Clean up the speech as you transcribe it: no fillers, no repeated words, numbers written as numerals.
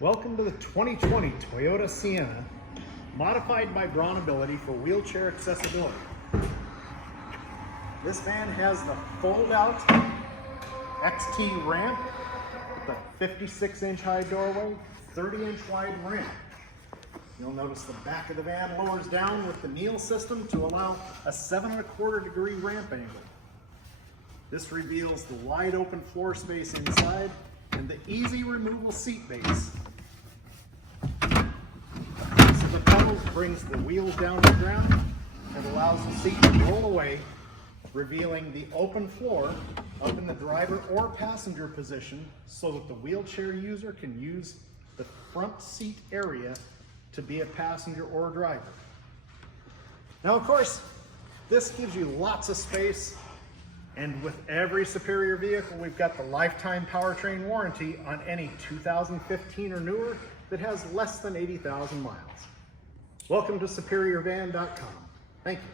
Welcome to the 2020 Toyota Sienna, modified by BraunAbility for wheelchair accessibility. This van has the fold-out XT ramp with a 56-inch high doorway, 30-inch wide ramp. You'll notice the back of the van lowers down with the kneel system to allow a 7¼ degree ramp angle. This reveals the wide open floor space inside and the easy removal seat base. So the pedals brings the wheels down to the ground and allows the seat to roll away, revealing the open floor up in the driver or passenger position so that the wheelchair user can use the front seat area to be a passenger or driver. Now, of course, this gives you lots of space, and with every Superior vehicle, we've got the lifetime powertrain warranty on any 2015 or newer that has less than 80,000 miles. Welcome to SuperiorVan.com. Thank you.